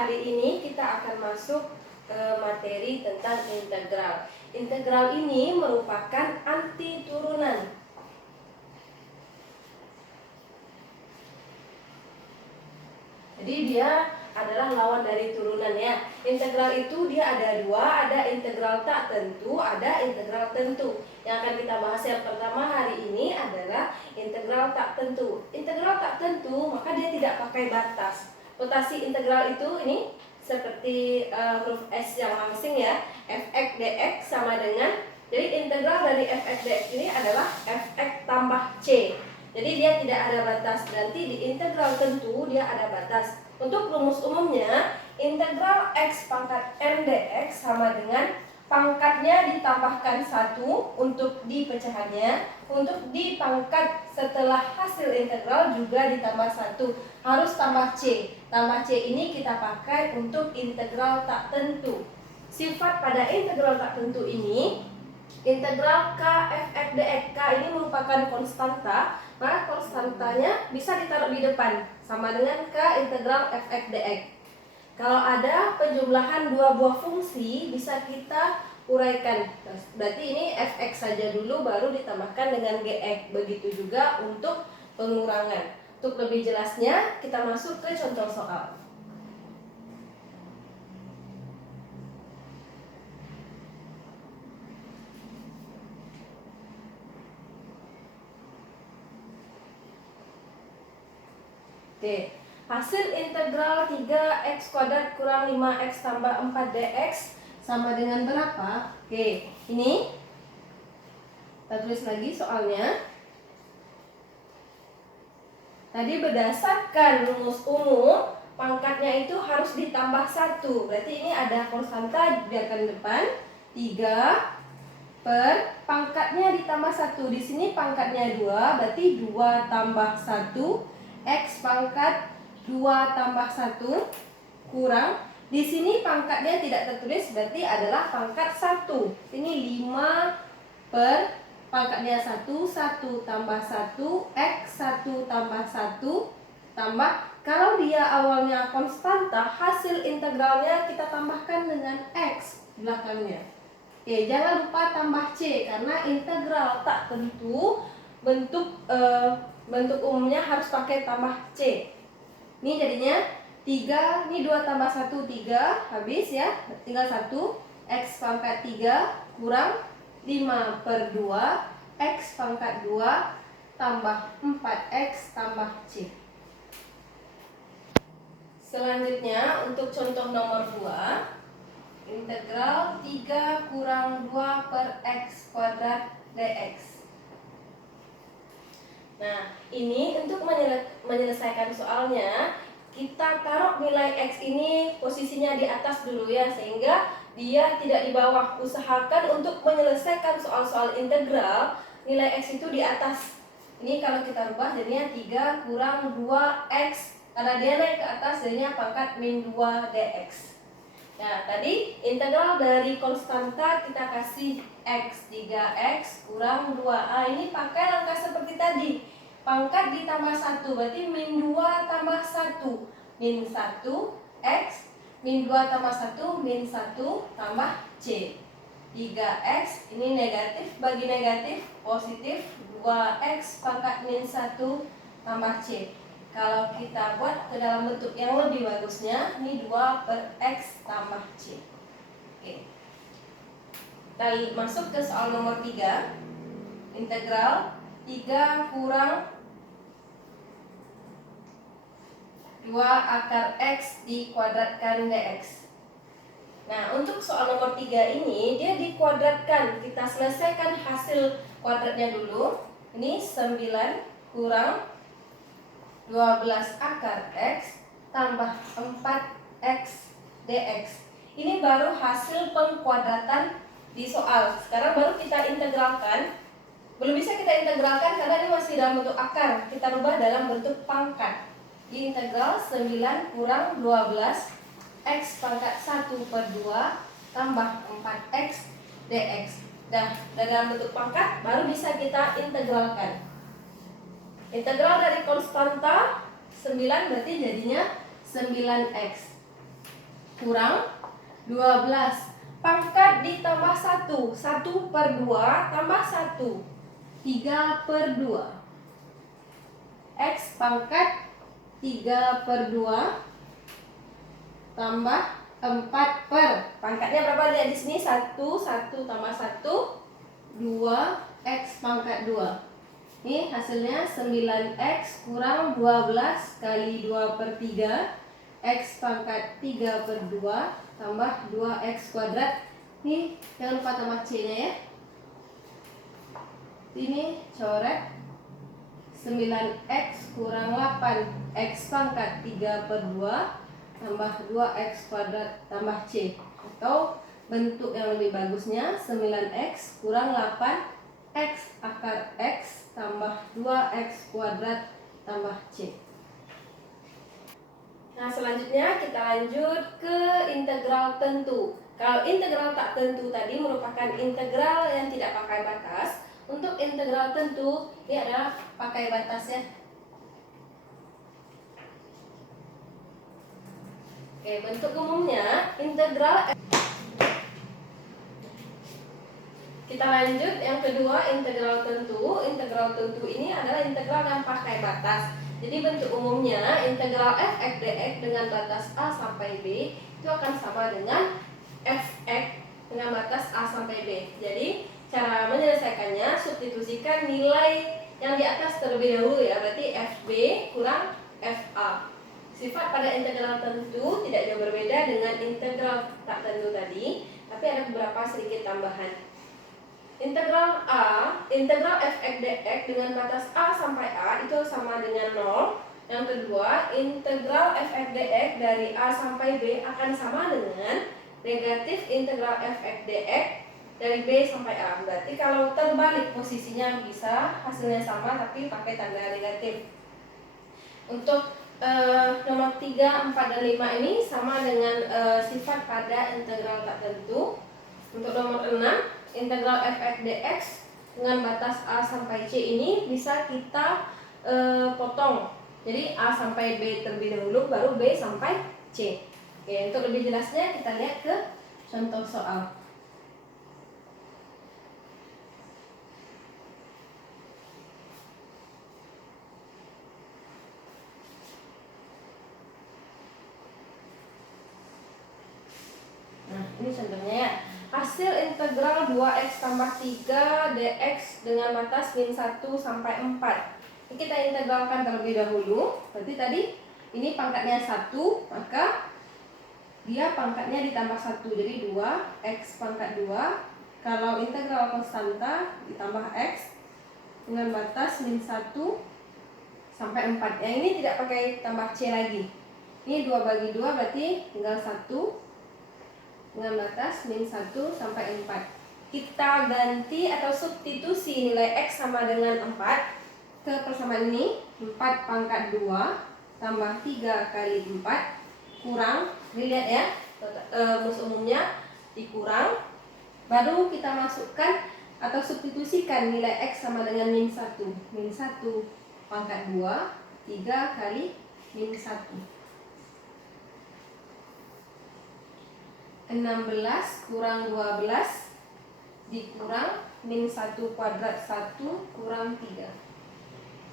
hari ini kita akan masuk ke materi tentang integral. Integral ini merupakan anti turunan. Jadi dia adalah lawan dari turunan ya. Integral itu dia ada dua, ada integral tak tentu, ada integral tentu. Yang akan kita bahas yang pertama hari ini adalah integral tak tentu. Integral tak tentu maka dia tidak pakai batas. Notasi integral itu ini seperti huruf S yang langsing ya. Fx dx sama dengan, jadi integral dari fx dx ini adalah fx tambah c. Jadi dia tidak ada batas. Nanti di integral tentu dia ada batas. Untuk rumus umumnya, integral x pangkat m dx sama dengan pangkatnya ditambahkan 1 untuk di pecahannya. Untuk di pangkat setelah hasil integral juga ditambah 1. Harus tambah c. Tambah c ini kita pakai untuk integral tak tentu. Sifat pada integral tak tentu ini, integral k fx dx, k ini merupakan konstanta, maka konstantanya bisa ditaruh di depan sama dengan k integral fx dx. Kalau ada penjumlahan dua buah fungsi bisa kita uraikan. Berarti ini fx saja dulu baru ditambahkan dengan gx. Begitu juga untuk pengurangan. Untuk lebih jelasnya kita masuk ke contoh soal. Oke, hasil integral 3x kuadrat kurang 5x tambah 4 dx sama dengan berapa? Oke, ini kita tulis lagi soalnya. Tadi berdasarkan rumus umum, pangkatnya itu harus ditambah 1. Berarti ini ada konstanta, biarkan depan 3 per pangkatnya ditambah 1. Di sini pangkatnya 2, berarti 2 tambah 1 x pangkat 2 tambah 1 kurang, di sini pangkatnya tidak tertulis, berarti adalah pangkat 1. Ini 5 per pangkatnya 1, 1 tambah 1 x 1 tambah 1 tambah, kalau dia awalnya konstanta, hasil integralnya kita tambahkan dengan x belakangnya. Oke, jangan lupa tambah c, karena integral tak tentu bentuk umumnya harus pakai tambah c. Ini jadinya 3, ini 2 tambah 1 3, habis ya, tinggal 1 x pangkat 3 kurang 5 per 2 x pangkat 2 tambah 4x tambah c. Selanjutnya untuk contoh nomor 2, integral 3 kurang 2 per x kuadrat dx. Nah, ini untuk menyelesaikan soalnya, kita taruh nilai x ini posisinya di atas dulu ya, sehingga dia tidak di bawah. Usahakan untuk menyelesaikan soal-soal integral, nilai x itu di atas. Ini kalau kita rubah jadinya 3 kurang 2x, karena dia naik ke atas jadinya pangkat min 2 dx. Nah, tadi integral dari konstanta kita kasih x, 3x kurang 2a. Ini pakai langkah seperti tadi. Pangkat ditambah 1, berarti min 2 tambah 1. Min 1 x, min 2 tambah 1, min 1 tambah c. 3x, ini negatif bagi negatif, positif. 2x pangkat min 1 tambah c. Kalau kita buat ke dalam bentuk yang lebih bagusnya, ini 2 per x tambah c. Oke. Kita masuk ke soal nomor 3. Integral 3 kurang 2 akar x dikuadratkan dx. Nah, untuk soal nomor 3 ini, dia dikuadratkan. Kita selesaikan hasil kuadratnya dulu. Ini 9 kurang 12 akar x tambah 4x dx. Ini baru hasil pengkuadratan di soal. Sekarang baru kita integralkan. Belum bisa kita integralkan karena ini masih dalam bentuk akar. Kita rubah dalam bentuk pangkat. Di integral 9 kurang 12 x pangkat 1 per 2 tambah 4x dx. Nah, dalam bentuk pangkat baru bisa kita integralkan. Integral dari konstanta 9 berarti jadinya 9x. kurang 12. Pangkat ditambah 1, 1/2 tambah 1, 3/2. X pangkat 3/2 tambah 4 pangkatnya berapa? Lihat di sini 1, 1 tambah 1, 2, X pangkat 2. Ini hasilnya 9X kurang 12 kali 2/3, X pangkat 3/2 tambah 2X kuadrat. Nih jangan lupa tambah C nya ya. Ini coret 9X kurang 8, X pangkat 3/2 tambah 2X kuadrat tambah C. Atau bentuk yang lebih bagusnya 9X kurang 8X akar X tambah 2X kuadrat tambah C. Nah selanjutnya kita lanjut ke integral tentu. Kalau integral tak tentu tadi merupakan integral yang tidak pakai batas. Untuk integral tentu ini adalah pakai batasnya. Oke, bentuk umumnya integral. Kita lanjut yang kedua, integral tentu. Integral tentu ini adalah integral yang pakai batas. Jadi bentuk umumnya integral f(x) dx dengan batas a sampai b itu akan sama dengan f(x) dengan batas a sampai b. Jadi cara menyelesaikannya substitusikan nilai yang di atas terlebih dahulu ya. Berarti fb kurang fa. Sifat pada integral tentu tidak jauh berbeda dengan integral tak tentu tadi, tapi ada beberapa sedikit tambahan. Integral f(x) dx dengan batas a sampai a itu sama dengan 0. Yang kedua, integral f(x) dx dari a sampai b akan sama dengan negatif integral f(x) dx dari b sampai a. Berarti kalau terbalik posisinya bisa hasilnya sama tapi pakai tanda negatif. Untuk nomor 3, 4, dan 5 ini sama dengan sifat pada integral tak tentu. Untuk nomor 6, integral f(x) dx dengan batas a sampai c ini bisa kita potong. Jadi a sampai b terlebih dahulu, baru b sampai c. Oke, untuk lebih jelasnya kita lihat ke contoh soal. Nah, ini contohnya ya. Hasil integral 2x tambah 3 dx dengan batas min 1 sampai 4. Ini kita integralkan terlebih dahulu. Berarti tadi ini pangkatnya 1, maka dia pangkatnya ditambah 1. Jadi 2x pangkat 2. Kalau integral konstanta ditambah x dengan batas min 1 sampai 4. Yang ini tidak pakai tambah c lagi. Ini 2/2 berarti tinggal 1 dengan batas min 1 sampai 4. Kita ganti atau substitusi nilai x sama dengan 4 ke persamaan ini. 4 pangkat 2 tambah 3 kali 4 kurang, dilihat ya, rumus umumnya dikurang. Baru kita masukkan atau substitusikan nilai x sama dengan min 1. Min 1 pangkat 2, 3 kali min 1. 16 kurang 12 dikurang min 1 kuadrat 1 kurang 3.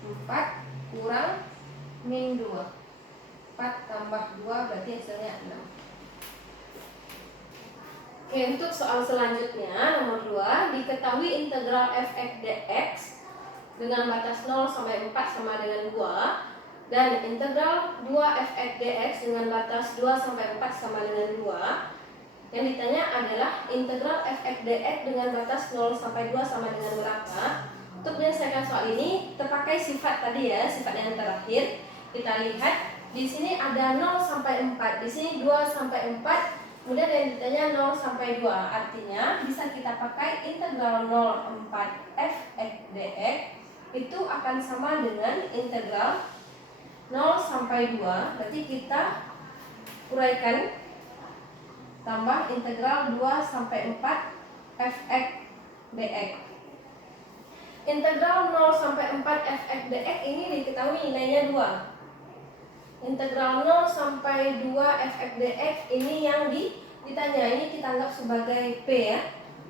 4 kurang min 2. 4 tambah 2 berarti hasilnya 6. Oke, untuk soal selanjutnya nomor 2, diketahui integral f(x) dx dengan batas 0 sampai 4 sama dengan 2 dan integral 2f(x) dx dengan batas 2 sampai 4 sama dengan 2. Yang ditanya adalah integral f(x) dx dengan batas 0 sampai 2 sama dengan berapa. Untuk menyelesaikan soal ini terpakai sifat tadi ya, sifat yang terakhir. Kita lihat di sini ada 0 sampai 4, di sini 2 sampai 4, kemudian yang ditanya 0 sampai 2. Artinya bisa kita pakai integral 0,4 f(x) dx itu akan sama dengan integral 0 sampai 2. Berarti kita uraikan tambah integral 2 sampai 4 f(x) dx. Integral 0 sampai 4 f(x) dx ini diketahui nilainya 2. Integral 0 sampai 2 f(x) dx ini yang ditanya. Ini kita anggap sebagai P ya.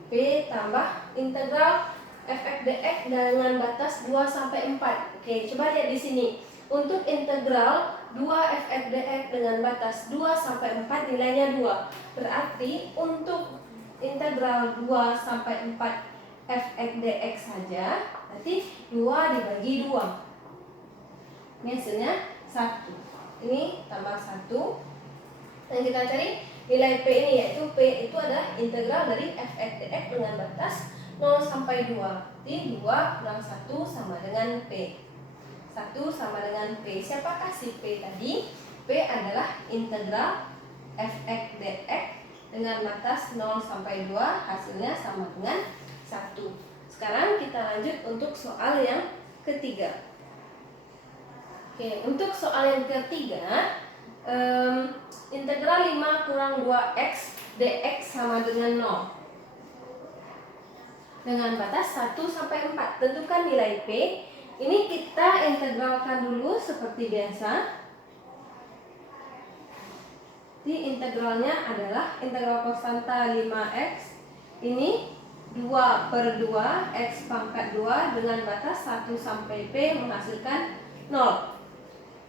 P tambah integral f(x) dx dengan batas 2 sampai 4. Oke, coba lihat di sini. Untuk integral 2 f(x) dx dengan batas 2 sampai 4 nilainya 2. Berarti untuk integral 2 sampai 4 f(x) dx saja, berarti 2 dibagi 2. Ini hasilnya 1. Ini tambah 1. Dan kita cari nilai P ini, yaitu P itu adalah integral dari f(x) dx dengan batas 0 sampai 2. Jadi 2 kurang 1 sama dengan P. 1 sama dengan P. Siapakah si P tadi? P adalah integral f(x) dx dengan batas 0 sampai 2, hasilnya sama dengan 1. Sekarang kita lanjut untuk soal yang ketiga. Oke, untuk soal yang ketiga, integral 5 kurang 2x dx sama dengan 0 dengan batas 1 sampai 4. Tentukan nilai P. Ini kita integralkan dulu seperti biasa. Di integralnya adalah integral konstanta 5x. Ini 2 per 2 x pangkat 2 dengan batas 1 sampai P menghasilkan 0.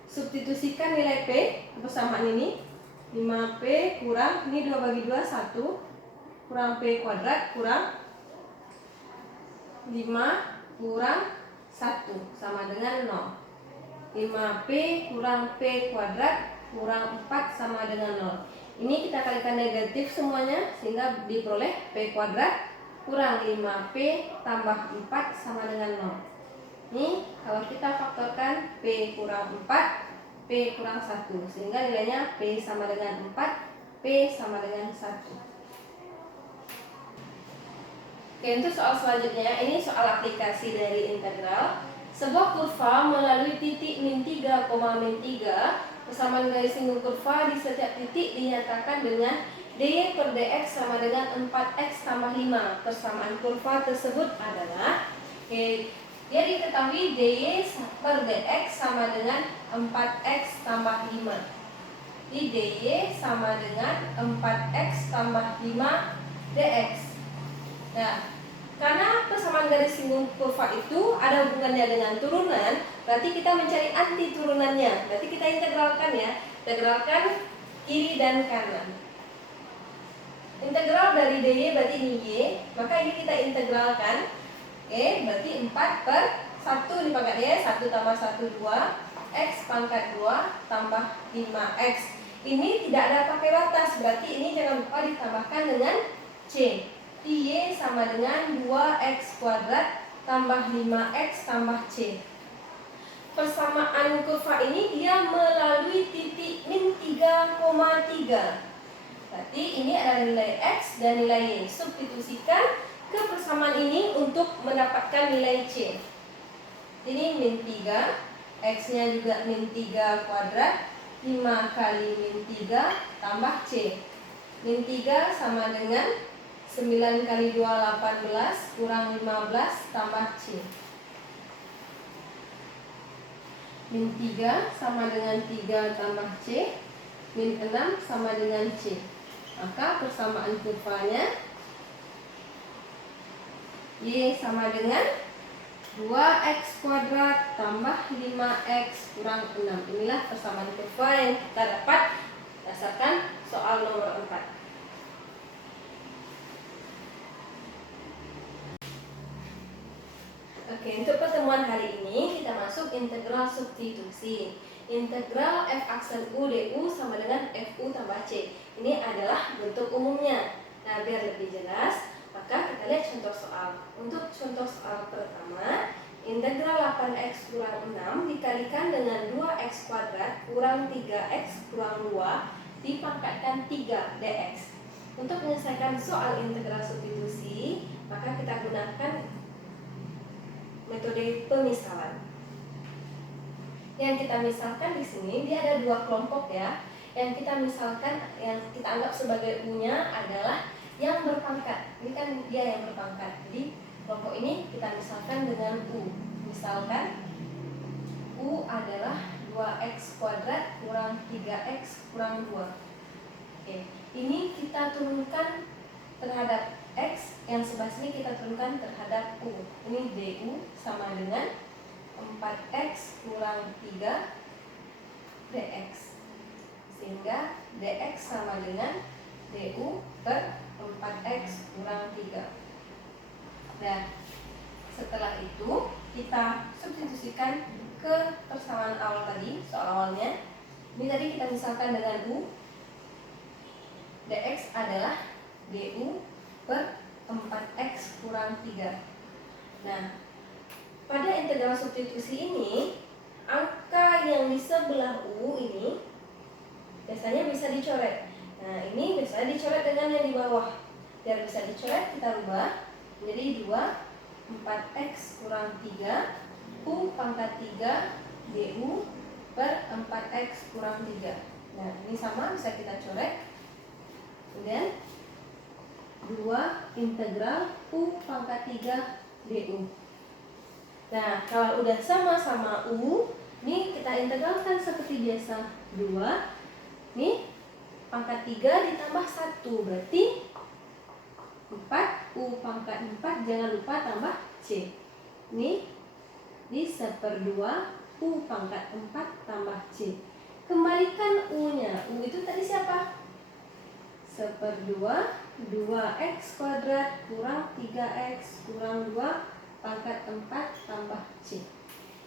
Substitusikan nilai P, persamaan ini 5P kurang, ini 2 bagi 2, 1 kurang P kuadrat kurang 5 kurang 1 sama dengan 0. 5P kurang P kuadrat kurang 4 sama dengan 0. Ini kita kalikan negatif semuanya sehingga diperoleh P kuadrat kurang 5P tambah 4 sama dengan 0. Ini kalau kita faktorkan P kurang 4, P kurang 1, sehingga nilainya P sama dengan 4, P sama dengan 1. Oke, untuk soal selanjutnya, ini soal aplikasi dari integral. Sebuah kurva melalui titik min 3, min 3, persamaan garis singgung kurva di setiap titik dinyatakan dengan dy per dx sama dengan 4x tambah 5. Persamaan kurva tersebut adalah, dia diketahui dy per dx sama dengan 4x tambah 5. Di dy sama dengan 4x tambah 5 dx. Nah, karena persamaan garis singgung kurva itu ada hubungannya dengan turunan, berarti kita mencari anti turunannya. Berarti kita integralkan ya. Integralkan kiri dan kanan. Integral dari dy berarti ini y, maka ini kita integralkan. Oke, berarti 4 per 1 dipangkat y, 1 tambah 1, 2, x pangkat 2 tambah 5x. Ini tidak ada pakai batas, berarti ini jangan lupa ditambahkan dengan c. Y sama dengan 2x kuadrat tambah 5x tambah c. Persamaan kurva ini dia melalui titik min 3,3. Berarti ini adalah nilai x dan nilai y. Substitusikan ke persamaan ini untuk mendapatkan nilai C. Ini min 3, x-nya juga min 3 kuadrat, 5 kali min 3 tambah C. Min 3 sama dengan 9 kali 2, 18 kurang 15 tambah C. Min 3 sama dengan 3 tambah C. Min 6 sama dengan C. Maka persamaan kurvanya Y sama dengan 2x kuadrat tambah 5x kurang 6. Inilah persamaan kurva yang kita dapat berdasarkan soal nomor 4. Oke, untuk pertemuan hari ini kita masuk integral substitusi. Integral f aksen u du sama dengan fu tambah c. Ini adalah bentuk umumnya. Nah, biar lebih jelas, maka kita lihat contoh soal. Untuk contoh soal pertama, integral 8x kurang 6 dikalikan dengan 2x kuadrat kurang 3x kurang 2 dipangkatkan 3 dx. Untuk menyelesaikan soal integral substitusi, maka kita gunakan metode pemisalan. Yang kita misalkan di sini, dia ada dua kelompok ya. Yang kita misalkan, yang kita anggap sebagai U-nya adalah yang berpangkat. Ini kan dia yang berpangkat. Jadi kelompok ini kita misalkan dengan U. Misalkan U adalah 2x kuadrat kurang 3x kurang 2. Oke, ini kita turunkan terhadap x, yang sebelah sini kita turunkan terhadap u. Ini du sama dengan 4x kurang 3 dx. Sehingga dx sama dengan du per 4x kurang 3. Dan setelah itu kita substitusikan ke persamaan awal tadi, soal awalnya. Ini tadi kita misalkan dengan u, dx adalah du per 4x kurang 3. Nah, pada integral substitusi ini, angka yang di sebelah u ini biasanya bisa dicoret. Nah, ini biasanya dicoret dengan yang di bawah. Biar bisa dicoret, kita rubah menjadi 4x kurang 3 u pangkat 3 du per 4x kurang 3. Nah, ini sama, bisa kita coret. Kemudian 2 integral u pangkat 3 du. Nah, kalau udah sama-sama u, ini kita integralkan seperti biasa. 2, nih pangkat 3 ditambah 1, berarti 4 u pangkat 4, jangan lupa tambah c. Ini di 1/2 u pangkat 4 tambah c. Kembalikan u-nya. U itu tadi siapa? 1/2 2x kuadrat kurang 3x kurang 2 pangkat 4 tambah c.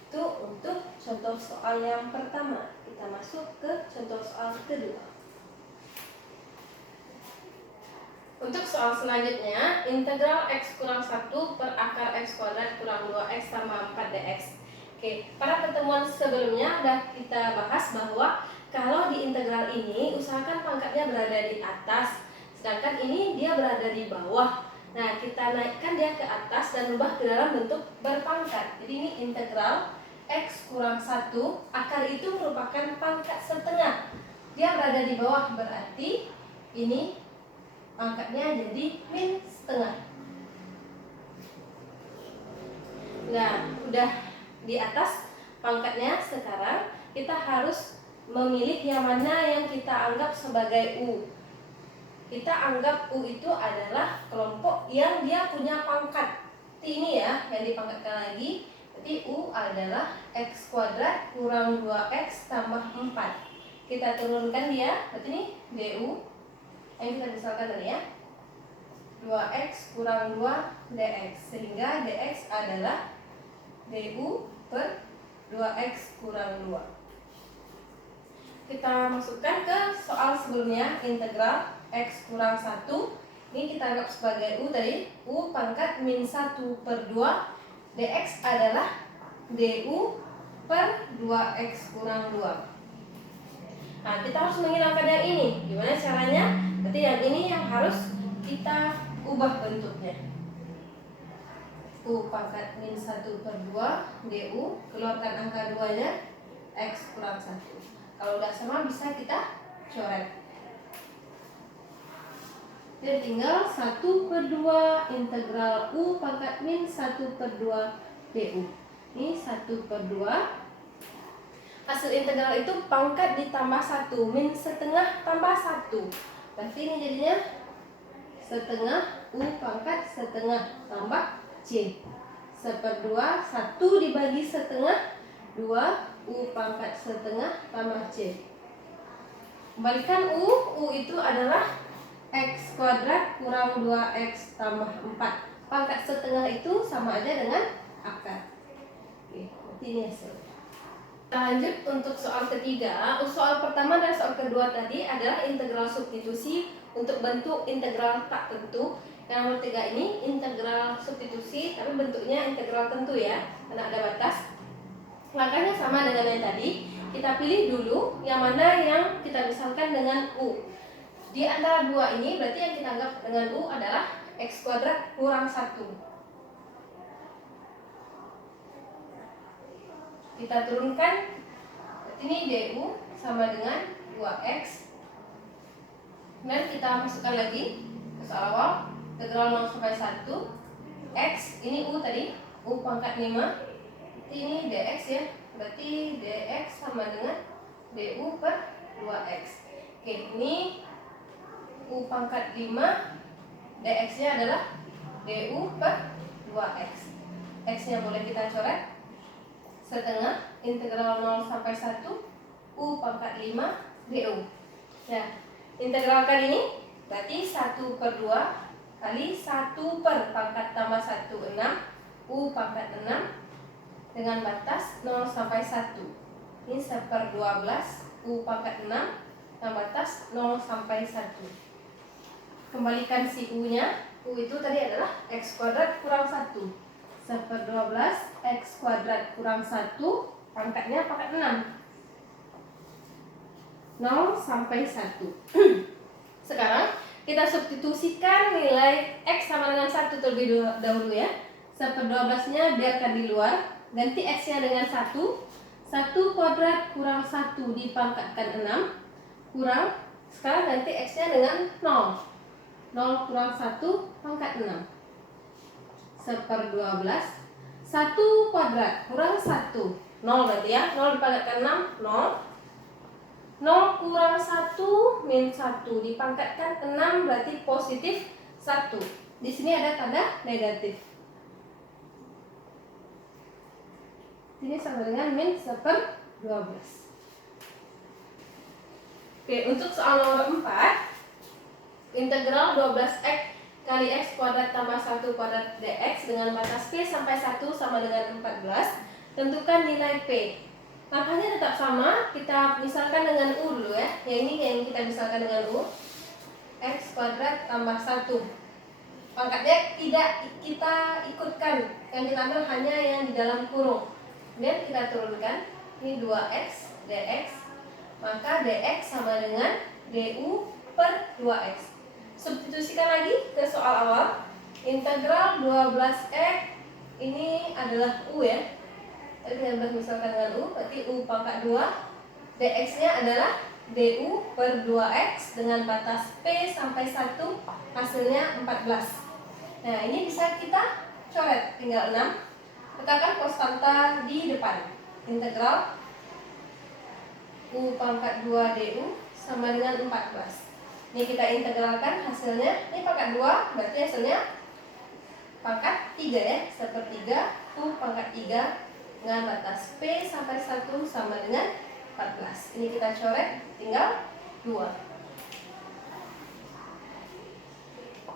Itu untuk contoh soal yang pertama. Kita masuk ke contoh soal kedua. Untuk soal selanjutnya, integral x kurang 1 per akar x kuadrat kurang 2x tambah 4 dx. Oke, pada pertemuan sebelumnya sudah kita bahas bahwa kalau di integral ini usahakan pangkatnya berada di atas, sedangkan ini dia berada di bawah. Nah, kita naikkan dia ke atas dan ubah ke dalam bentuk berpangkat. Jadi ini integral x kurang 1, akar itu merupakan pangkat setengah. Dia berada di bawah, berarti ini pangkatnya jadi min setengah. Nah, udah di atas pangkatnya, sekarang kita harus memilih yang mana yang kita anggap sebagai u. Kita anggap u itu adalah kelompok yang dia punya pangkat. Ini ya, yang dipangkatkan lagi. Jadi u adalah x kuadrat kurang 2x tambah 4. Kita turunkan dia, berarti ini du yang kita misalkan tadi ya, 2x kurang 2 dx, sehingga dx adalah du per 2x kurang 2. Kita masukkan ke soal sebelumnya, integral x kurang 1. Ini kita anggap sebagai u tadi, u pangkat min 1/2 dx adalah du per 2x kurang 2. Nah, kita harus menghilangkan yang ini. Gimana caranya? Berarti yang ini yang harus kita ubah bentuknya. U pangkat min 1/2 du, keluarkan angka 2-nya, x kurang 1. Kalau udah sama bisa kita coret. Jadi tinggal 1/2 integral u pangkat min 1/2 du. Ini 1/2. Hasil integral itu pangkat ditambah 1, min setengah tambah 1. Berarti ini jadinya setengah u pangkat setengah tambah c. 1/2, 1 dibagi setengah, 2 u pangkat setengah tambah c. Kembalikan u itu adalah x kuadrat kurang 2x tambah 4. Pangkat setengah itu sama aja dengan akar. Oke, berarti ini hasilnya. Lanjut untuk soal ketiga. Soal pertama dan soal kedua tadi adalah integral substitusi untuk bentuk integral tak tentu. Yang nomor 3 ini integral substitusi tapi bentuknya integral tentu ya, karena ada batas. Langkahnya sama dengan yang tadi. Kita pilih dulu yang mana yang kita misalkan dengan u. Di antara dua ini berarti yang kita anggap dengan u adalah x kuadrat kurang 1. Kita turunkan, ini du sama dengan 2x. Dan kita masukkan lagi ke soal awal, integral 0 sampai 1 x, ini u tadi, u pangkat 5. Ini dx ya, berarti dx sama dengan du per 2x. Oke, ini u pangkat 5, dx nya adalah du per 2x. X nya boleh kita coret setengah integral 0 sampai 1 u pangkat 5 du. Nah, integralkan ini berarti 1 per 2 kali 1 per pangkat tambah 1, 6 u pangkat 6 dengan batas 0 sampai 1. Ini 1 per 12 u pangkat 6 dengan batas 0 sampai 1. Kembalikan si u nya. U itu tadi adalah x kuadrat kurang 1. 1 per 12 x kuadrat kurang 1 pangkatnya pangkat 6. 0 sampai 1. Sekarang kita substitusikan nilai x sama dengan 1 terlebih dahulu ya. 1 per 12 nya biarkan di luar, ganti x nya dengan 1. 1 kuadrat kurang 1 dipangkatkan 6 kurang, sekarang ganti x nya dengan 0. 0 kurang 1 pangkat 6. 1 per 12 1 kuadrat kurang 1, 0 berarti ya. 0 dipangkatkan 6, 0. 0 kurang 1 min 1 dipangkatkan 6 berarti positif 1. Di sini ada tanda negatif. Ini sama dengan min 1 per 12. Oke, untuk soal nomor 4, integral 12x kali x kuadrat tambah 1 kuadrat dx dengan batas p sampai 1 sama dengan 14. Tentukan nilai p. Langkahnya tetap sama, kita misalkan dengan u dulu ya. Yang ini yang kita misalkan dengan u. X kuadrat tambah 1. Pangkatnya tidak kita ikutkan, yang kita ambil hanya yang di dalam kurung. Kemudian kita turunkan, ini 2x dx, maka dx sama dengan du per 2x. Substitusikan lagi ke soal awal. Integral 12x ini adalah u ya. Tadi kita misalkan dengan u, berarti u pangkat 2. Dx nya adalah du per 2x dengan batas p sampai 1, hasilnya 14. Nah, ini bisa kita coret, tinggal 6. Letakkan konstanta di depan. Integral u pangkat 2 du sama dengan 14. Ini kita integralkan, hasilnya ini pangkat 2, berarti hasilnya pangkat 3 ya. 1/3 u pangkat 3 dengan batas p sampai 1 sama dengan 14. Ini kita coret, tinggal 2.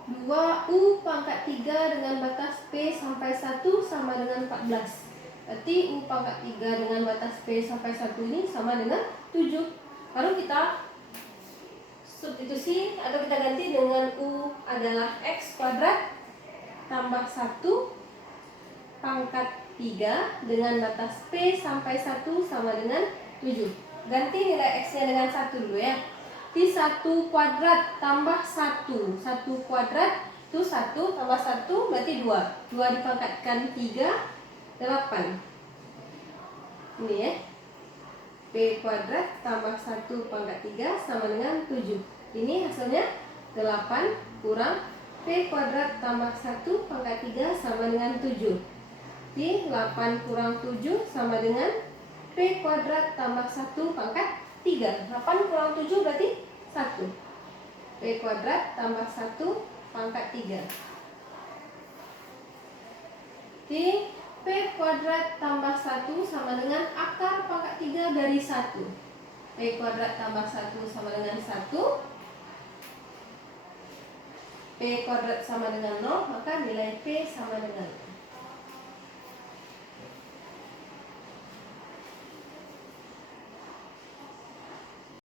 2u pangkat 3 dengan batas p sampai 1 sama dengan 14. Berarti u pangkat 3 dengan batas p sampai 1 ini sama dengan 7. Lalu kita substitusi atau kita ganti dengan u adalah x kuadrat tambah 1 pangkat 3 dengan batas p sampai 1 sama dengan 7. Ganti nilai x nya dengan 1 dulu ya. Di 1 kuadrat tambah 1. 1 kuadrat itu 1 tambah 1 berarti 2. 2 dipangkatkan 3, 8. Ini ya. P kuadrat tambah 1 pangkat 3 sama dengan 7. Ini hasilnya 8 kurang P kuadrat tambah 1 pangkat 3 sama dengan 7. Di 8 kurang 7 sama dengan P kuadrat tambah 1 pangkat 3. 8 kurang 7 berarti 1. P kuadrat tambah 1 pangkat 3. Di P kuadrat tambah 1 sama dengan akar pangkat 3 dari 1. P kuadrat tambah 1 sama dengan 1. P kuadrat sama dengan 0, maka nilai P sama dengan 0.